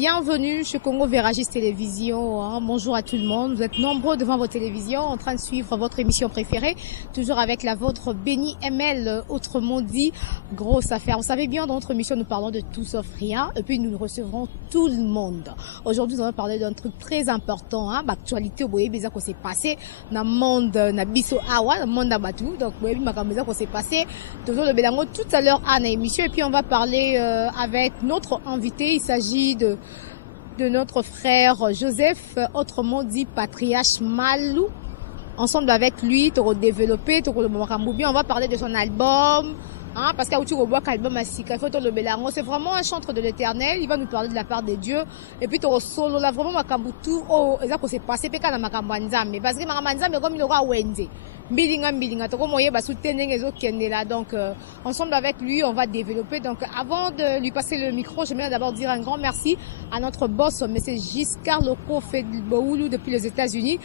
Bienvenue chez Congo Veragis Télévision. Bonjour à tout le monde. Vous êtes nombreux devant vos télévisions en train de suivre votre émission préférée, toujours avec la vôtre Béni ML, autrement dit grosse affaire. Vous savez bien, dans notre émission, nous parlons de tout sauf rien et puis nous recevrons tout le monde. Aujourd'hui, nous allons parler d'un truc très important. L'actualité, vous voyez bien ce qui s'est passé dans le monde, dans le monde d'Abatou. Donc, vous voyez bien ce qui s'est passé. Toujours le Bélango tout à l'heure à l'émission. Et puis, on va parler avec notre invité. Il s'agit de notre frère Joseph, autrement dit Patriarche Malou. Ensemble avec lui, on va développer, on va parler de son album. Parce qu'il y a aussi un album à Sika, c'est vraiment un chantre de l'éternel. Il va nous parler de la part de Dieu. Et puis, tu as solo là, vraiment, tout, ça s'est passé, parce que comme il aura Wendy. Donc, ensemble avec lui, on va développer. Donc, avant de lui passer le micro, j'aimerais d'abord dire un grand merci à notre boss, M. Giscard Loko Fedboulou, depuis les États-Unis.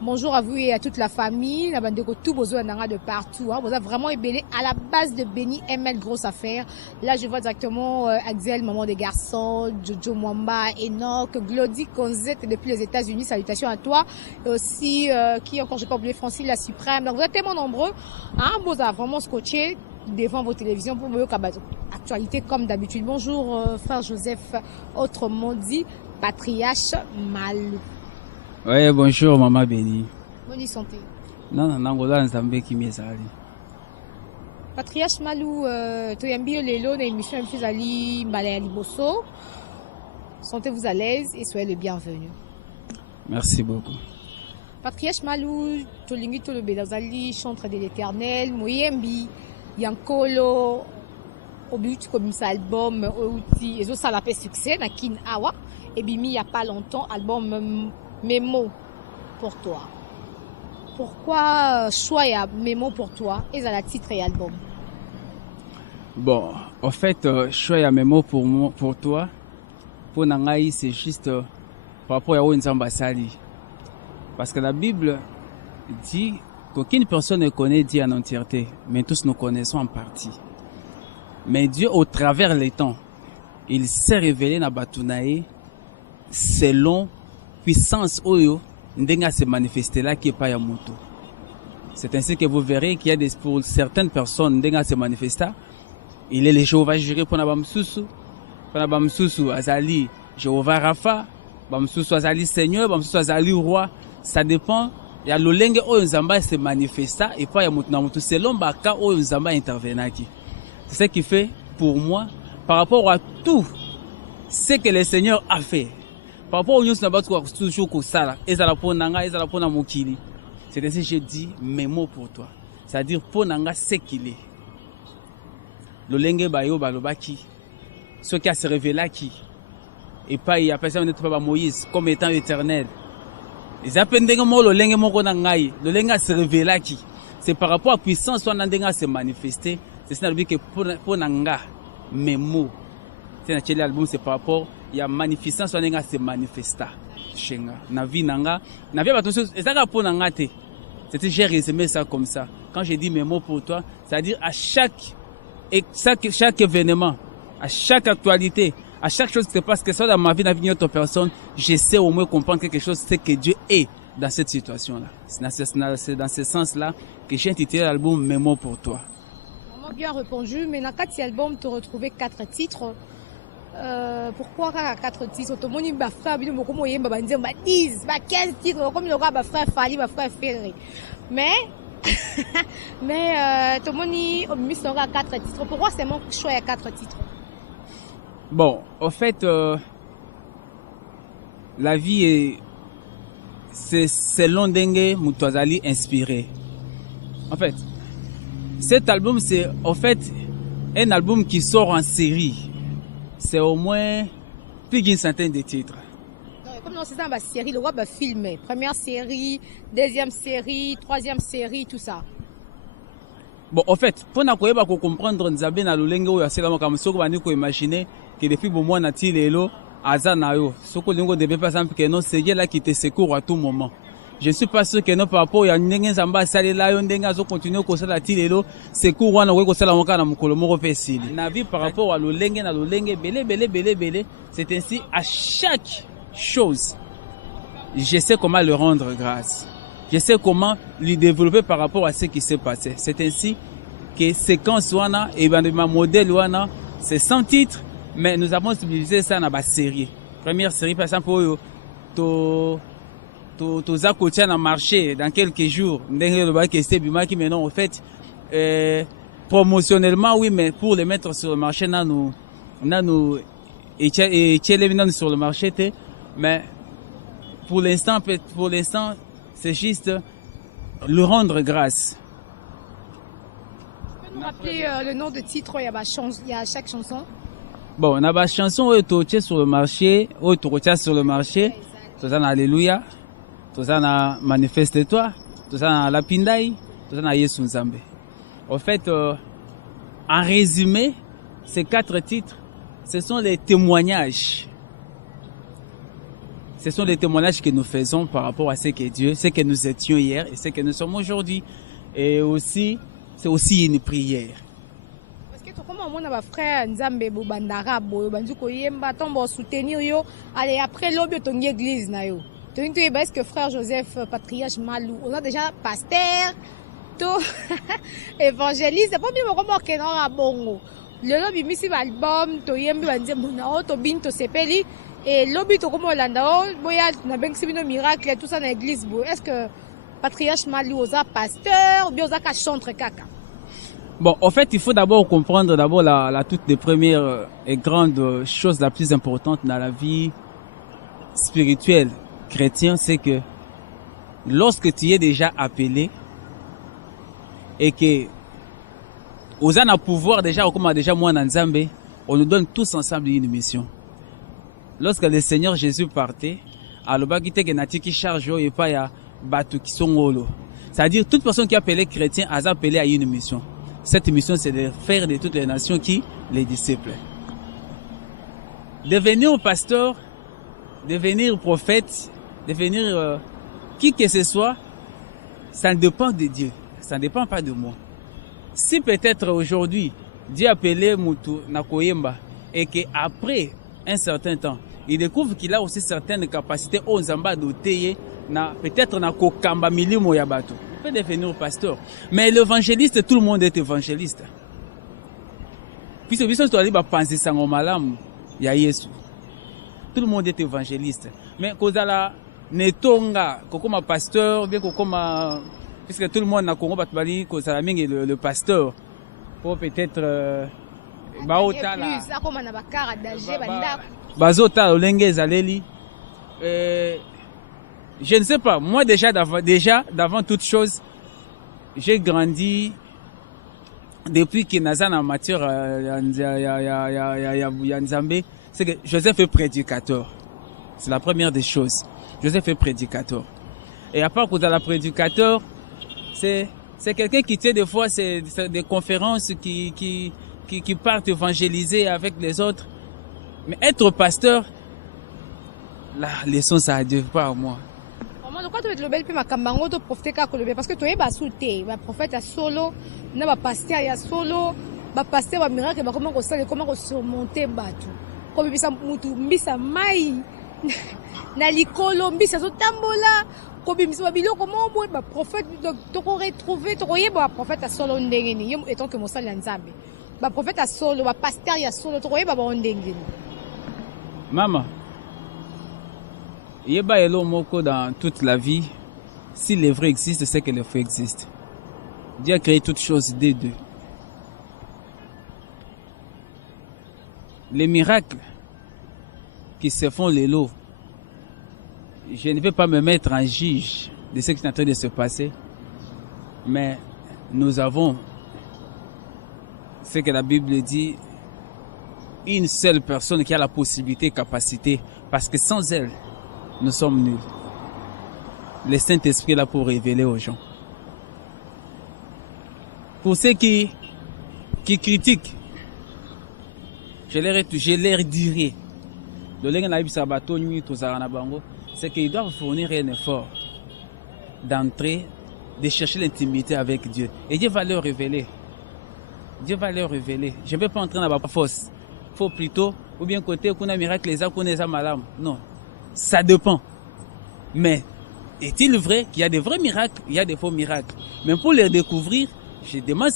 Bonjour à vous et à toute la famille. La bande de tout besoin de partout. Vous avez vraiment ébélé à la base de Béni ML, grosse affaire. Là, je vois directement Axel, maman des garçons, Jojo Mwamba, Enoch, Glody Konzet depuis les États-Unis. Salutations à toi. Et aussi, qui encore, je n'ai pas oublié, Francine la Suprême. Donc, vous êtes tellement nombreux. Vous avez vraiment scotché devant vos télévisions pour vous actualité comme d'habitude. Bonjour, frère Joseph, autrement dit, Patriarche Malou. Oui, bonjour, maman Béni. Bonne santé. Non, Nangola Nzambe qui m'est allé. Patriarche Malou, tu as bien l'élo dans l'émission Mfizali Mbale Liboso. Sentez-vous à l'aise et soyez le bienvenu. Merci beaucoup. Patriarche Malou, tu lingi to le Belazali, chantre de l'éternel, Moyembi, Yankolo, au but comme ça album, outil, et ça l'a fait succès, na Kin Awa, et bimi il n'y a pas longtemps, album Mes mots pour toi. Pourquoi choisir Mes mots pour toi et ça la titre et album? Bon, en fait, choisir Mes mots pour toi, pour Nangaï, c'est juste par rapport à Nzamba Sali. Parce que la Bible dit qu'aucune personne ne connaît Dieu en entièreté, mais tous nous connaissons en partie. Mais Dieu, au travers les temps, il s'est révélé dans Batunae selon puissance oyo ndenga se manifester là qui est pas ya moto. C'est ainsi que vous verrez qu'il y a pour certaines personnes ndenga se manifesta, il est le Jéhovah Jireh pour nabamsusu azali Jéhovah Rapha, bamsusu azali Seigneur, bamsusu azali roi, ça dépend ya lolenge oyo nzamba se manifesta et pas ya moto na moto selon baka oyo nzamba intervenaki. C'est ce qui fait pour moi par rapport à tout ce que le Seigneur a fait. Par rapport aux news, toujours comme ça, c'est ainsi que je dis mes mots pour toi. C'est-à-dire pour nanga ce qu'il est. Le lenge bayo balobaki, ce qui a se révélé qui, et pas il y a personne qui pas Moïse comme étant éternel. Les appendeng mo le lenge moko nangai, le lenge a se révélé qui. C'est par rapport à la puissance où nanga se manifester. C'est ça que pour nanga mes mots. C'est l'album, c'est par rapport il y a magnificence on se manifesta chenga na vie nanga na vie bato et ça pour nanga te. C'était j'ai résumé ça comme ça. Quand j'ai dit mes mots pour toi, c'est-à-dire à chaque événement, à chaque actualité, à chaque chose qui se passe que soit dans ma vie, dans la vie d'autres personnes, j'essaie au moins de comprendre quelque chose, c'est que Dieu est dans cette situation-là. C'est dans ce sens-là que j'ai intitulé l'album Mes mots pour toi. On m'a bien répondu, mais dans 4 albums, tu as retrouvé 4 titres. Pourquoi 4 titres? Tout le monde dit frère, il y a 10, 15 titres, comme le roi, frère Fali, frère Ferré. Mais tout le monde dit 4 titres. Pourquoi c'est mon choix à 4 titres? Bon, en fait, la vie c'est selon Dengue Moutouazali inspiré. En fait, cet album, c'est en fait un album qui sort en série. C'est au moins plus d'une centaine de titres. Comme dans cette série, le roi va filmer. Première série, deuxième série, troisième série, tout ça. Bon, en fait, pour comprendre Nzabé na lolenge oyo aselama comme soko bani ko imaginer que depuis bon mois nati lelo azanayo. Soko lingo devait par exemple que non c'est Dieu là qui te secourt à tout moment. Je ne suis pas sûr que non par rapport à Ndenge Zamba Salela, Ndenge Azo continue au la Tilelo, c'est court, on a vu que la Moka na Mukolo Moro Pesili. Na vie par rapport à l'Olenge, na l'Olenge, belé. C'est ainsi à chaque chose. Je sais comment le rendre grâce. Je sais comment lui développer par rapport à ce qui s'est passé. C'est ainsi que séquence wana et ma modèle wana, c'est 100 titres, mais nous avons utilisé ça dans la série. Première série, par exemple, to Zakotia na marché dans quelques jours. Maintenant, en fait, promotionnellement, oui, mais pour les mettre sur le marché, nous sur le marché, mais pour l'instant, c'est juste le rendre grâce. Tu peux nous rappeler le nom de titre, il y a chaque chanson? Bon, on a une chanson qui sur le marché, sur le marché, tout ça, Alléluia, tout ça, Manifeste-toi, tout ça, Lapindai, tout ça, Yesu Nzambe. En fait, en résumé, ces 4 titres, ce sont les témoignages. Ce sont les témoignages que nous faisons par rapport à ce que Dieu, ce que nous étions hier et ce que nous sommes aujourd'hui. Et aussi, c'est aussi une prière. Parce que comment on a frère Nzambe Bobandara Boyo Banduko Yemba tombe soutenir yo. Allez après l'objet ton église na yo. Tu est-ce que frère Joseph Patriarche Malou, on a déjà pasteur, tout évangéliste, c'est pas bien comment que non à bongo. Le lobby misi album to yembi banze mona to binto sepeli et lobby to comme Olanda boya na bengi bino miracle tout ça dans l'église bo. Est-ce que Patriarche Malou osa pasteur ou bien osa ka chantre kaka? Bon, en fait, il faut d'abord comprendre la toute des premières et grandes choses la plus importante dans la vie spirituelle chrétienne, c'est que lorsque tu es déjà appelé et que aux a pouvoir déjà, comme déjà moi dans Nzambe, on nous donne tous ensemble une mission. Lorsque le Seigneur Jésus partait, alors qui charge et pas ya batu qui sont holo. C'est-à-dire toute personne qui est appelée chrétien a appelé à une mission. Cette mission, c'est de faire de toutes les nations qui les disciples. Devenir pasteur, devenir prophète, devenir qui que ce soit, ça dépend de Dieu. Ça ne dépend pas de moi. Si peut-être aujourd'hui, Dieu a appelé Moutou Nakoyemba et qu'après un certain temps, il découvre qu'il a aussi certaines capacités aux Zamba doté, peut-être na kokamba milimo yabato. Il peut devenir pasteur. Mais l'évangéliste, tout le monde est évangéliste. Puisque tu as dit penser ça malam, il y a Yesu. Tout le monde est évangéliste. Mais quand la netonga, comme pasteur, bien comme puisque tout le monde na Congo batbali que ça le pasteur pour peut-être baota la bazota olenge zaleli. Je ne sais pas, moi déjà d'avant toute chose, j'ai grandi depuis que Nazana mature Nzambe, c'est que Joseph est prédicateur. C'est la première des choses. Joseph est prédicateur. Et à part que dans la prédicateur, c'est quelqu'un qui tient des fois des conférences qui partent évangéliser avec les autres. Mais être pasteur, la leçon ça ne dure pas à moi. Pourquoi tu veux le bel puis ma cambango to prophète parce que tu es basouté, ma prophète a solo, na ba pasteur ya solo, ba pasteur ba miracle ba comment surmonter batu. Comme bisa mutu mbisa mai na likolo mbisa zo tambola, comme bisa ba biloko mombo ba prophète to ko retrouver to koye ba prophète a solo ndengeni yo etant que mosala nzambe. Ba prophète a solo, ba pasteur ya solo to koye ba ndengeni. Maman Yeba elo moko dans toute la vie, si le vrai existe, c'est que le faux existe. Dieu a créé toutes choses des deux. Les miracles qui se font les lots, je ne vais pas me mettre en juge de ce qui est en train de se passer, mais nous avons ce que la Bible dit, une seule personne qui a la possibilité, capacité, parce que sans elle, nous sommes nuls. Le Saint-Esprit est là pour révéler aux gens. Pour ceux qui critiquent, je leur dirai, c'est qu'ils doivent fournir un effort. d'entrer, de chercher l'intimité avec Dieu. Et Dieu va leur révéler. Dieu va leur révéler. Je ne vais pas entrer dans la force. Il faut plutôt, ou bien côté, qu'on a miracle, qu'on a malam. Non, ça dépend. Mais est-il vrai qu'il y a des vrais miracles, il y a des faux miracles? Mais pour les découvrir, je demande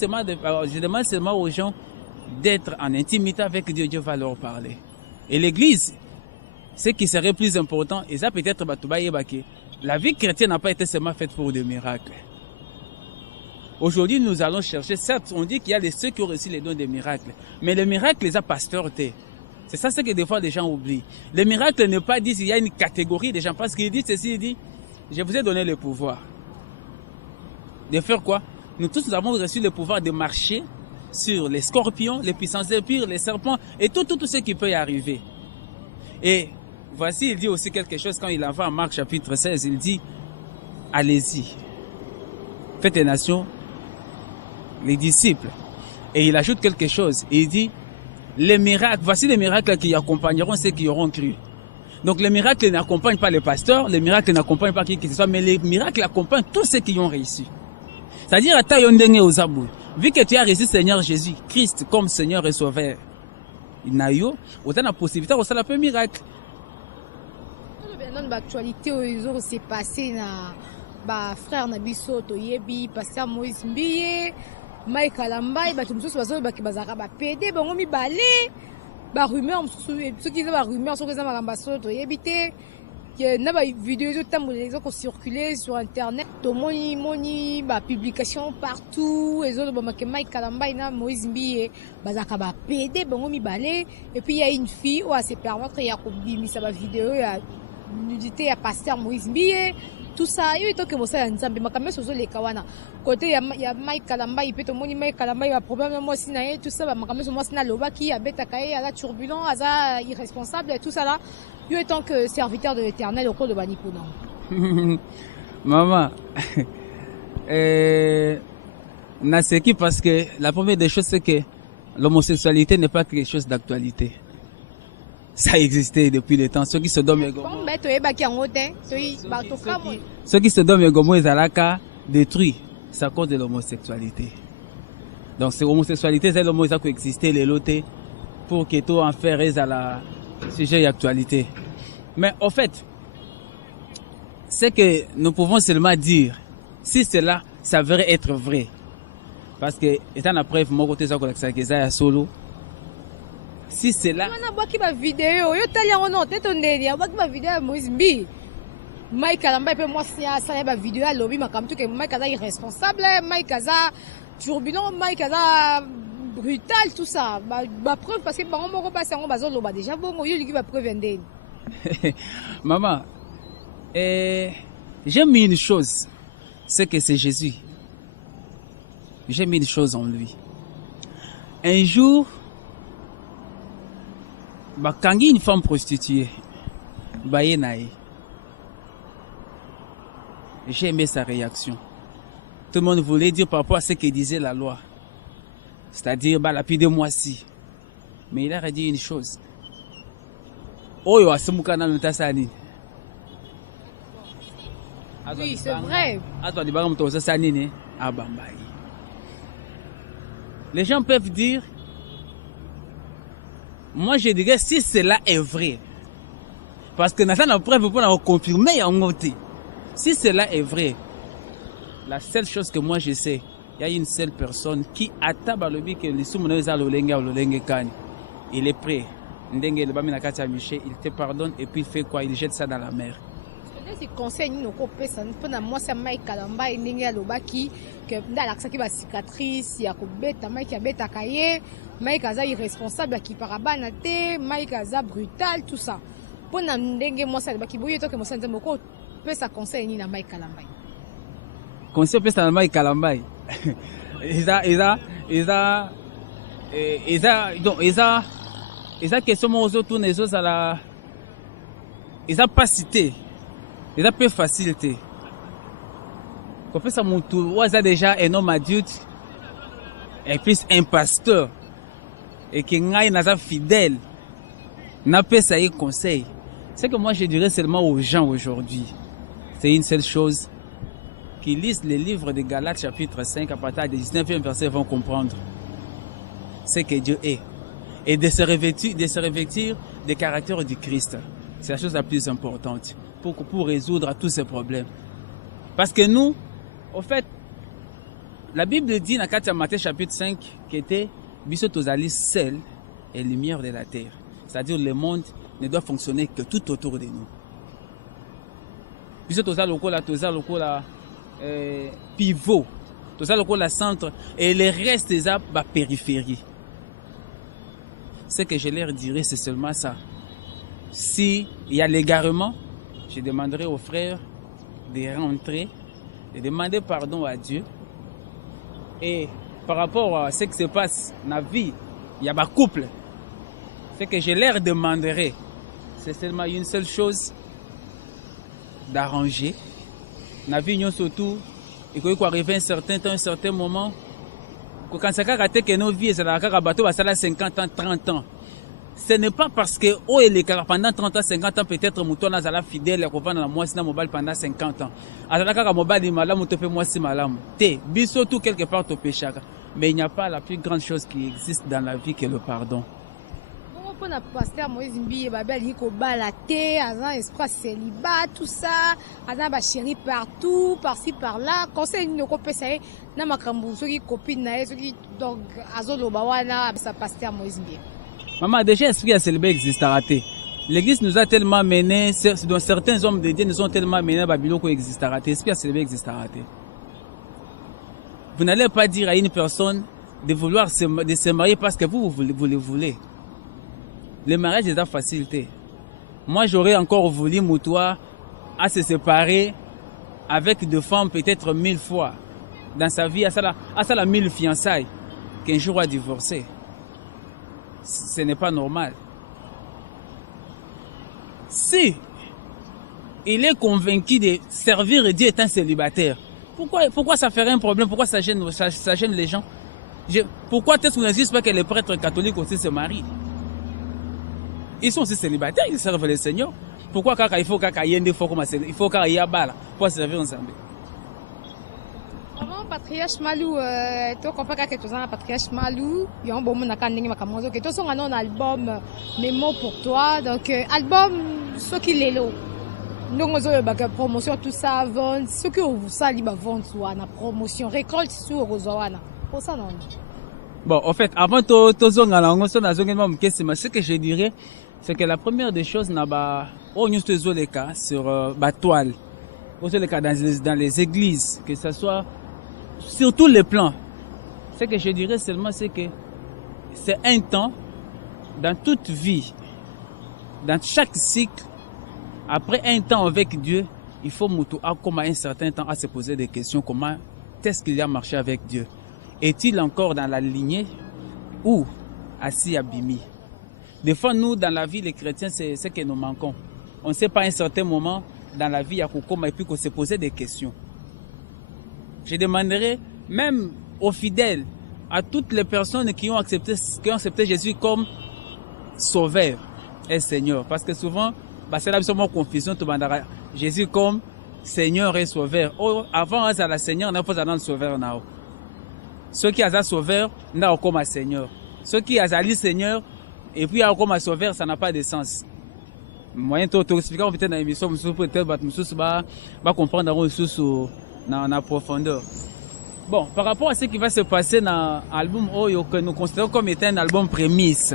seulement aux gens d'être en intimité avec Dieu. Dieu va leur parler. Et l'Église, ce qui serait plus important, et ça peut-être la vie chrétienne n'a pas été seulement faite pour des miracles. Aujourd'hui, nous allons chercher, certes, on dit qu'il y a ceux qui ont reçu les dons des miracles, mais les miracles les a pastortés. C'est ça ce que des fois les gens oublient. Les miracles ne pas dire qu'il y a une catégorie de gens, parce qu'il dit ceci, il dit, je vous ai donné le pouvoir. De faire quoi? Nous tous nous avons reçu le pouvoir de marcher sur les scorpions, les puissances épires, les serpents, et tout ce qui peut y arriver. Et voici, il dit aussi quelque chose quand il en va en Marc chapitre 16, il dit, allez-y, faites les nations, les disciples. Et il ajoute quelque chose, il dit, les miracles, voici les miracles qui accompagneront ceux qui auront cru. Donc les miracles n'accompagnent pas les pasteurs, les miracles n'accompagnent pas qui que ce soit, mais les miracles accompagnent tous ceux qui ont réussi. C'est-à-dire, à Tayondenge aux Abou, vu que tu as reçu Seigneur Jésus, Christ comme Seigneur et Sauveur, il n'a eu autant possibilité de faire un miracle. Dans l'actualité, ils s'est passé na frère Nabiso Toyebi, pasteur Moïse Mbiye, Mike Kalambai, bato mususu bazobaki bazaka ba PD bango mibale ba rumeur mususu soki za ba rumeur soki za makamba so toyebi te que na ba vidéo ezotambola ezoko circuler sur internet tomoni ba publication partout ezo ba Mike Kalambai na Moïse Mbiye bazaka ba PD bango mibale et puis il y a une fille ou à se permettre ya kobimisa ba vidéo ya nudité ya pasteur Moïse Mbiye. Tout ça, il y a que vous savez, ensemble, mais quand même, sur les kawana. Côté, il y a Mike Kalamba, il peut te montrer Mike Kalamba, il y a problème, moi, si naïe, tout ça, mais quand même, moi, si na loba qui a bête à la turbulent, à irresponsable, tout ça là, il est tant que serviteur de l'Éternel au cours de Banipounan. Maman, Naseki, parce que la première des choses, c'est que l'homosexualité n'est pas quelque chose d'actualité. Ça existait depuis le temps. Ceux qui se donnent ceux qui se donnent Gomo et Zalaka détruit, c'est à cause de l'homosexualité. Donc c'est l'homosexualité, c'est l'homosexualité qui existait les lotés pour que tout en faire à la sujet d'actualité. Mais au fait, c'est que nous pouvons seulement dire si cela s'avérait être vrai. Parce que étant la preuve, mon côté ça que solo. Si c'est là. Vidéo, yo tali on non tete ndeli ya baki ba vidéo Moïse Mbi. Mike Kalamba pe moi si ça ba vidéo à lobby makam tout que Mike Kaza irresponsable, Mike Kaza turbulent, Mike Kaza brutal tout ça. Ba preuve parce que bango moko passe on bazo loba déjà bongo yo liki ba preuve ndeli. Maman, j'aime une chose, c'est que c'est Jésus. J'aime une chose en lui. Un jour Bakangi une femme prostituée. Bayenaï. J'ai aimé sa réaction. Tout le monde voulait dire par rapport à ce que disait la loi. C'est-à-dire, lapidez-moi si. Mais il a dit une chose. Oui, c'est vrai. Les gens peuvent dire, moi je dirais si cela est vrai. Parce que Nathan a preuve pour confirmer en côté. Si cela est vrai, la seule chose que moi je sais, il y a une seule personne qui attend le but que les soumounes à l'olenge kani. Il est prêt. Il te pardonne et puis il fait quoi? Il jette ça dans la mer. Si conseil nous ça moi c'est Mike Kalamba et ndenge alobaki que ndalakisaki ba cicatrice ya kobeta Mike abeta kaye Mike aza irresponsable qui parabana te Mike aza brutal tout ça pona ndenge moi ça alobaki boye to que moi ça nzambe ko pesa conseil ni na Mike Kalamba conseil pesa na Mike Kalamba question moi aux autres les autres à la ils pas cité. Il a peu facilité. Quand on fait ça, mon tour, on a déjà un homme adulte et puis un pasteur et qui est fidèle. N'a pas ça y conseil. C'est que moi je dirais seulement aux gens aujourd'hui. C'est une seule chose. qui lisent les livres de Galates chapitre 5 à partir du 19e verset vont comprendre ce que Dieu est. Et de se revêtir des caractères du Christ. C'est la chose la plus importante pour résoudre tous ces problèmes. Parce que nous, au fait, la Bible dit dans Matthieu chapitre 5 qu'il était Biso tozali sel et lumière de la terre. C'est-à-dire le monde ne doit fonctionner que tout autour de nous. Biso tozali lokola pivot, tozali lokola centre et le reste des la périphérie. Ce que je leur dirais, c'est seulement ça. S'il y a l'égarement, je demanderai aux frères de rentrer, de demander pardon à Dieu. Et par rapport à ce qui se passe dans la vie, il y a un couple. Ce que je leur demanderai, c'est seulement une seule chose, d'arranger. Dans la vie, surtout, il faut arriver à un certain temps, un certain moment. Quand ça a raté que nos vies, ça a bateau, ça a 50 ans, 30 ans. Ce n'est pas parce que pendant 30 ans, 50 ans, peut-être mouton a fidèle, qu'on va dans la moitié mobile pendant 50 ans. Alors là, mobile malam, te fait moi si malam. Te, biso tout quelque part au péché. Mais il n'y a pas la plus grande chose qui existe dans la vie que le pardon. Pour le pasteur Moïse Mbi, il faut balater, un esprit célibat, tout ça, un chéri partout, par-ci, par-là. Conseil nous copie ça, na makambu, ceux qui copine na, ceux qui donc azolo bawana, ça pasteur Moïse Mbi. Maman, déjà esprit à célibataire existera. L'église nous a tellement menés, dont certains hommes de Dieu nous ont tellement menés à Babylone qu'il existera. Esprit à célibataire existera. Vous n'allez pas dire à une personne de vouloir de se marier parce que vous le voulez. Le mariage est à facilité. Moi, j'aurais encore voulu Moutoua à se séparer avec deux femmes peut-être 1000 fois dans sa vie, à ça la 1000 fiançailles, qu'un jour à divorcer. Ce n'est pas normal. Si il est convaincu de servir Dieu étant célibataire, pourquoi ça ferait un problème? Pourquoi ça gêne les gens? Pourquoi est-ce qu'on n'existe pas que les prêtres catholiques aussi se marient? Ils sont aussi célibataires, ils servent le Seigneur. Pourquoi il faut qu'il y ait des fois comme ça? Il faut qu'il y ait bala pour servir ensemble. Avant patriarche Malou, tu comprends que tu as un patriarche Malou, il y a un bon monde à Kandingi Makamozo, que tu as un album Mémo pour toi, donc album ce qu'il est là. Nous avons promotion tout ça, vente, ce que vous savez vendre soit la promotion, récolte sur Rosawana. Pour ça non. Bon, en fait, avant ce que je dirais, c'est que la première des choses, on nous les cas sur la toile, les cas dans les églises, que ce soit sur tous les plans. Ce que je dirais seulement, c'est que c'est un temps, dans toute vie, dans chaque cycle, après un temps avec Dieu, il faut comme un certain temps à se poser des questions, comment est-ce qu'il a marché avec Dieu? Est-il encore dans la lignée ou assis abîmé? Des fois, nous, dans la vie, les chrétiens, c'est ce que nous manquons. On ne sait pas à un certain moment dans la vie, il y a et puis qu'on se posait des questions. Je demanderai même aux fidèles, à toutes les personnes qui ont accepté Jésus comme sauveur et Seigneur. Parce que souvent, c'est là seulement confusion, Jésus comme Seigneur et sauveur. Avant, c'est la Seigneur, on a pas le sauveur. Ceux qui ont sauveur, n'a comme un Seigneur. Ceux qui ont Seigneur, et puis comme un sauveur, ça n'a pas de sens. Moyen de expliquer peut-être dans l'émission, peut-être va comprendre dans la profondeur. Bon, par rapport à ce qui va se passer dans l'album Oyo, que nous considérons comme étant un album prémisse,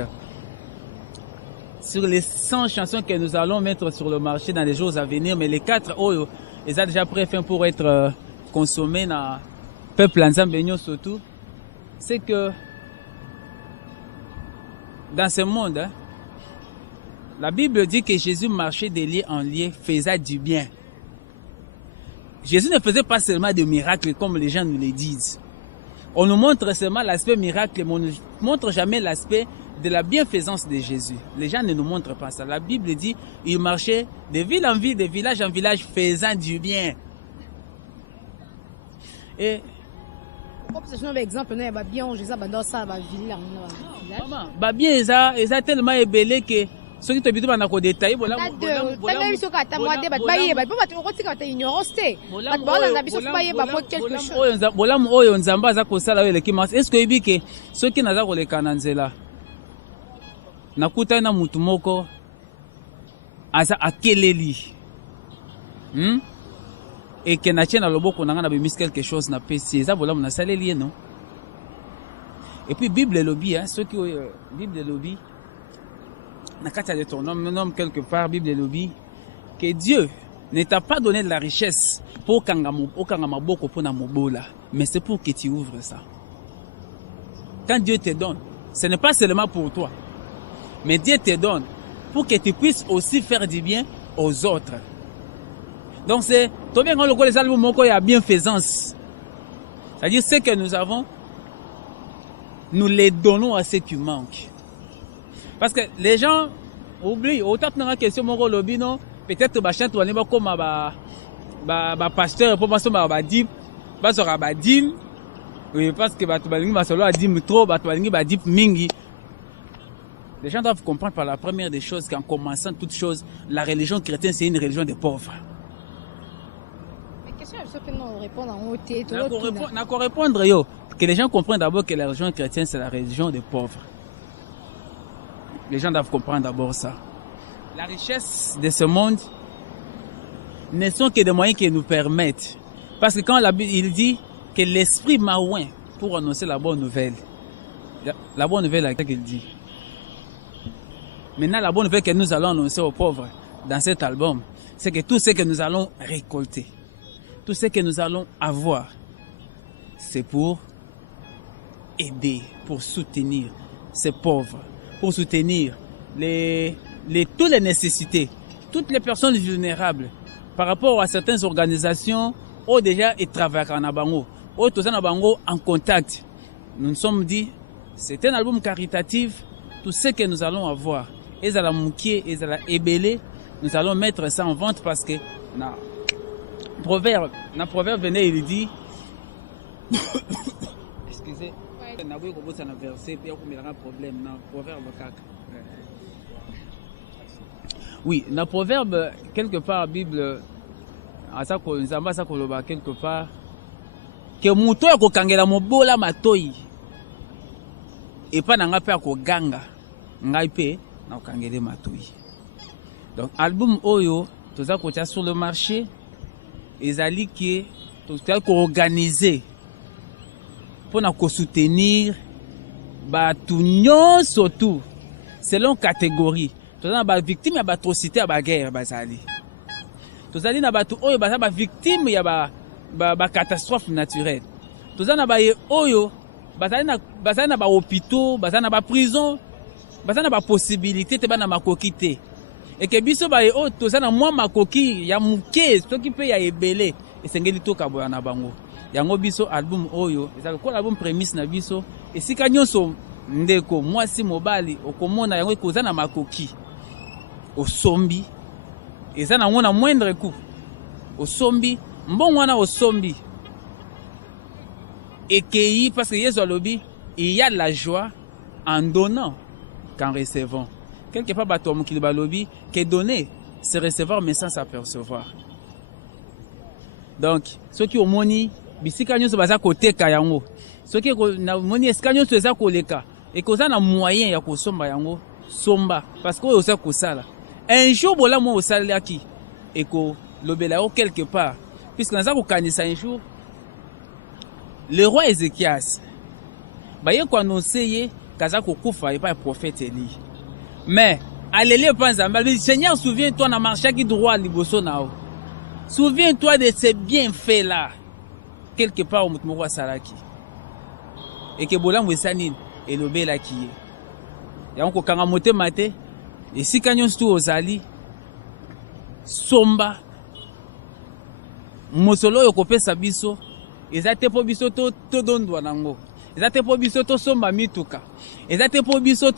sur les 100 chansons que nous allons mettre sur le marché dans les jours à venir, mais les 4 Oyo, ils ont déjà préféré pour être consommés dans le peuple Nzambegno surtout, c'est que dans ce monde, la Bible dit que Jésus marchait de lieu en lieu, faisait du bien. Jésus ne faisait pas seulement des miracles comme les gens nous le disent. On nous montre seulement l'aspect miracle, mais on ne montre jamais l'aspect de la bienfaisance de Jésus. Les gens ne nous montrent pas ça. La Bible dit il marchait de ville en ville, de village en village, faisant du bien. Et par exemple, il y a bien Jésus dans ça, bien, ils ont tellement ébellé que Ce qui te dit bana ko détailler bola tanga biso ka ta moite bat baye bat ba to ko tika ta ignorance te bat bola na biso baye ba mo quelque chose bola oyo nzamba za ko sala le kimas est-ce que ibike ce qui naza ko le kananzela nakuta na mutu moko aza akeleli et que na tienne loboko na ngana bimis quelque chose na pesi za bola na saleli non. Et puis Bible lobby ce qui Bible lobby na kata de ton nom quelque part Bible lobby que Dieu ne t'a pas donné de la richesse pour kanga maboko pour na mobola, mais c'est pour que tu ouvres ça. Quand Dieu te donne, ce n'est pas seulement pour toi, mais Dieu te donne pour que tu puisses aussi faire du bien aux autres. Donc c'est toi bien quand le les albums moko il y a bienfaisance. C'est-à-dire ce que nous avons, nous les donnons à ceux qui manquent. Parce que les gens oublient, autant que dans la question mon lobby non, peut-être bachin toi n'est pas comme ba pasteur pour passer ba dip, ba sera ba dim. Oui, parce que ba tubalingi ba solo a dim trop, ba tubalingi ba dip mingi. Les gens doivent comprendre par la première des choses qu'en commençant toute chose, la religion chrétienne c'est une religion des pauvres. Mais question est-ce que nous répondre en hauteur n'a qu'à répondre yo que les gens comprennent d'abord que la religion chrétienne c'est la religion des pauvres. Les gens doivent comprendre d'abord ça. La richesse de ce monde ne sont que des moyens qui nous permettent. Parce que quand la Bible il dit que l'esprit m'a oint pour annoncer la bonne nouvelle. La bonne nouvelle, c'est ce qu'il dit. Maintenant, la bonne nouvelle que nous allons annoncer aux pauvres dans cet album, c'est que tout ce que nous allons récolter, tout ce que nous allons avoir, c'est pour aider, pour soutenir ces pauvres, pour soutenir toutes les nécessités, toutes les personnes vulnérables par rapport à certaines organisations où déjà ils travaillent en Abango, où tous en contact. Nous nous sommes dit, c'est un album caritatif, tout ce que nous allons avoir, et à la moukier, et à la ébélé, nous allons mettre ça en vente parce que dans proverbe venait, il dit, excusez, oui, dans proverbe quelque part Bible quelque part que muto ya kokangela mobola matoi et pas nanga pe ko ganga ngai pe na kokangela matoi. Donc album oyo toza ko tia sur le marché ezali que toza ko organiser pour na ko soutenir ba tout nyonso tout selon catégorie. Toza ba victime ya atrocité ya ba guerre bazali. Tozali na batu oyo baza ba victime ya ba catastrophe naturelle. Toza na ba oyo bazali na ba hôpitaux, bazali na ba prison, bazali na ba possibilité te ba na makoki te. Et que biso ba oyo toza na mwa makoki ya muke soki pe ya ebele esengeli toka boya na bango. Yango biso album oyo ezali ko album prémisse na biso esika nyonso ndeko mwasi mobali okomona yango koza na makoki osombi eza na ngona moindre coup osombi mbongo wana osombi ekei parce que Yesu alobi il y a la joie en donnant qu'en recevant. Quelque part bato mokili balobi que donner c'est recevoir mais sans s'apercevoir. Donc ceux qui omoni bisika nyonso baza koteka yango soki na moni esika nyonso eza koleka et koza na moyen ya kosomba yango somba parce que oyo oza kosala un jour bola mo osalaki et ko lobela o quelque part puisque naza kokanisa un jour le roi Ézéchias baye ko annoncer ye kaza kokufa et pas prophète Élie mais alele pa nzamba le Seigneur souviens-toi na marchaki droit liboso nao souviens-toi de ces bienfaits là quelque part au mutmo wa salaki et que bola mo sanine et lobela ki ye yango kanga motema te esika nyonso tu ozali somba mosolo oyo kopesa biso eza te po biso todondwa nango eza te po biso tosomba mituka eza te po biso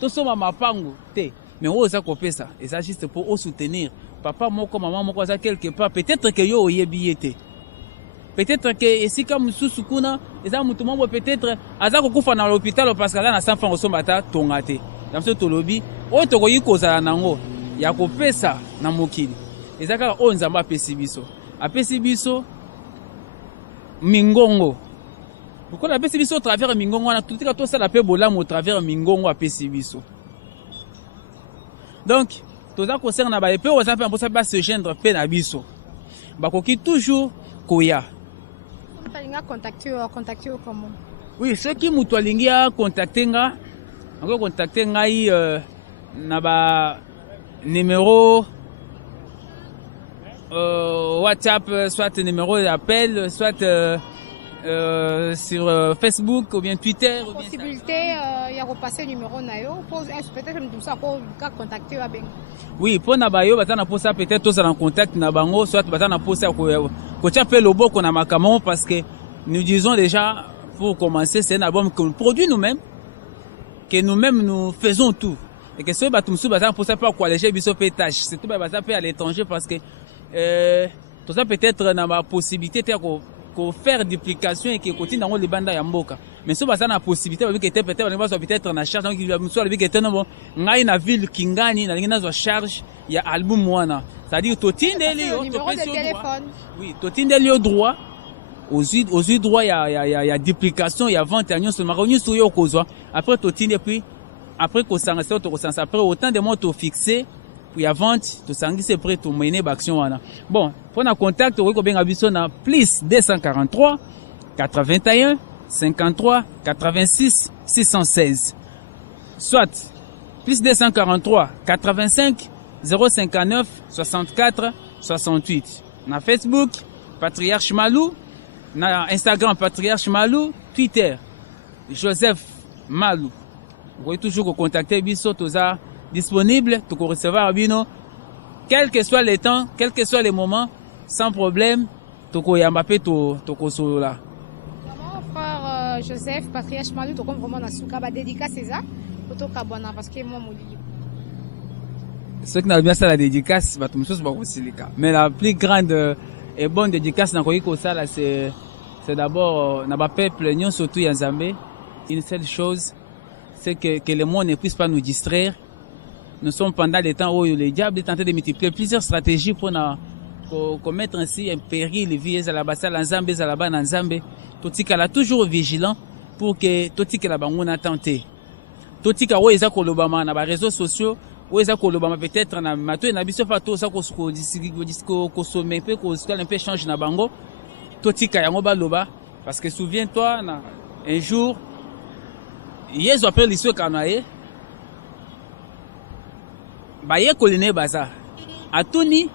tosomba mapango te mais oyo oza kopesa eza juste pour soutenir papa moko maman moko aza quelque part peut-être que yo oyebi ye te peut-être que esika mususu kuna eza mutu moko peut-être aza kokufa na l'hôpital parce que aza na 100 francs osomba ta tonga te Dans to lobby o to ko yikoza nango ya ko pesa na mokili ezaka o nzamba apesi biso mingongo pourquoi apesi biso au travers mingongo na tutika to sala pe bolamu au travers mingongo apesi biso donc toza ko serna ba pe o za pe mposa ba se gendre pe na biso bakoki toujours koya contacter comment? Oui, ceux qui mutu alingi a contacter nga encore contacter ngai na ba numéro WhatsApp, soit numéro d'appel, soit sur Facebook ou bien Twitter. Possibilité, il y a repasser numéro nayo. Peut-être que ça pour contacter avec. Oui, pour nabayo, batana pour ça peut-être tous en contact na bango, soit batana pour ça ko tchape le boko na makamon parce que nous disons déjà pour commencer c'est un album que nous produisons nous-mêmes, que nous-mêmes nous faisons tout. Et que ce batumsu batana pour ça pas quoi léger biso pétage, c'est tout batana à l'étranger parce que tout ça peut-être na ma possibilité ko faire duplication et que continue dans les bandes ya mboka. Mais ce bazana na possibilité ba que peut-être na charge donc il va muso que était non ngai na ville Kingani na ngina zo charge ya album wana. C'est-à-dire totindeli yo to téléphone. Oui, totindeli yo droit aux yeux droit ya duplication ya vente ya nyonso makonyo so yo kozwa. Après totinde puis après ko sanga so to sanga après autant de mots to fixé puis à vente to sangi c'est prêt to mener action wana. Bon, pour na contact ko benga biso na plus 243 81 53 86 616 soit plus 243 85 059 64 68 na Facebook Patriarche Malou, na Instagram Patriarche Malou, Twitter Joseph Malou. Vous pouvez toujours contacter biso toza disponible pour recevoir bino quel que soit le temps, quel que soit les moments, sans problème toko yambape toko solola. Frère Joseph Patriarche Malou toko vraiment na suka ba dédicace ça to kabona parce que moi molili. Ceux qui n'ont bien ça la dédicace ba tout chose ba kosilika. Mais la plus grande et bonne dédicace na koyiko ça là c'est d'abord na ba peuple nyon surtout ya Nzambe. Une seule chose c'est que le monde ne puisse pas nous distraire. Nous sommes pendant les temps où le diable est tenté de multiplier plusieurs stratégies pour commettre ainsi un péril vie à la base à l'Nzambe à la base Nzambe. Totika là toujours vigilant pour que totika la bango na tenté. Totika wo eza kolobama na ba réseaux sociaux, wo eza kolobama peut-être na mato na biso fa to ça ko disco ko sommer peu ko un peu change na bango. Totika yango ba loba parce que souviens-toi un jour Yesu après l'histoire kanaye baye kolene baza atuni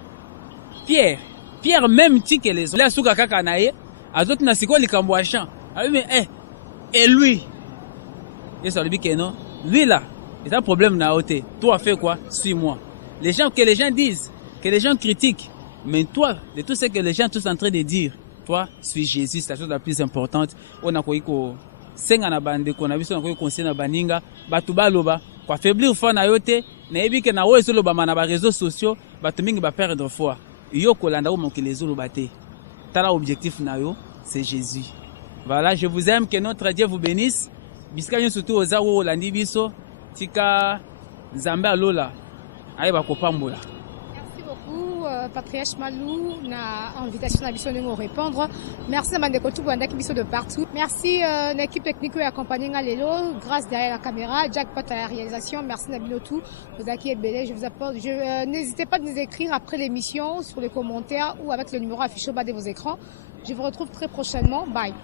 Pierre même tike les autres la suka kaka naye azoti na siko likambo a champ mais et lui Yesu alibi que non lui là c'est un problème na ote toi fais quoi suis-moi les gens disent que les gens critiquent mais toi de tout ce que les gens tous en train de dire toi suis Jésus c'est la chose la plus importante on a ko senga na bande ko na biso na ko conseiller na baninga batu baloba kwa faiblir foi na yote na yebi ke na wezo loba na ba réseaux sociaux batu mingi ba perdre foi yo ko landa o mokile zolo baté tala objectif na yo c'est Jésus. Voilà, je vous aime, que notre Dieu vous bénisse biska nyo surtout oza wo landi biso tika Nzambe alola ayeba ko pambola. Patriarche Malou na invitation na biso de répondre. Merci à Mandeko tout banda qui biso de partout. Merci l'équipe technique qui accompagne Lelo grâce derrière la caméra, Jack Pot à la réalisation. Merci Nabino tout. Vous accueillez Belé, je vous apporte. N'hésitez pas à nous écrire après l'émission sur les commentaires ou avec le numéro affiché au bas de vos écrans. Je vous retrouve très prochainement. Bye.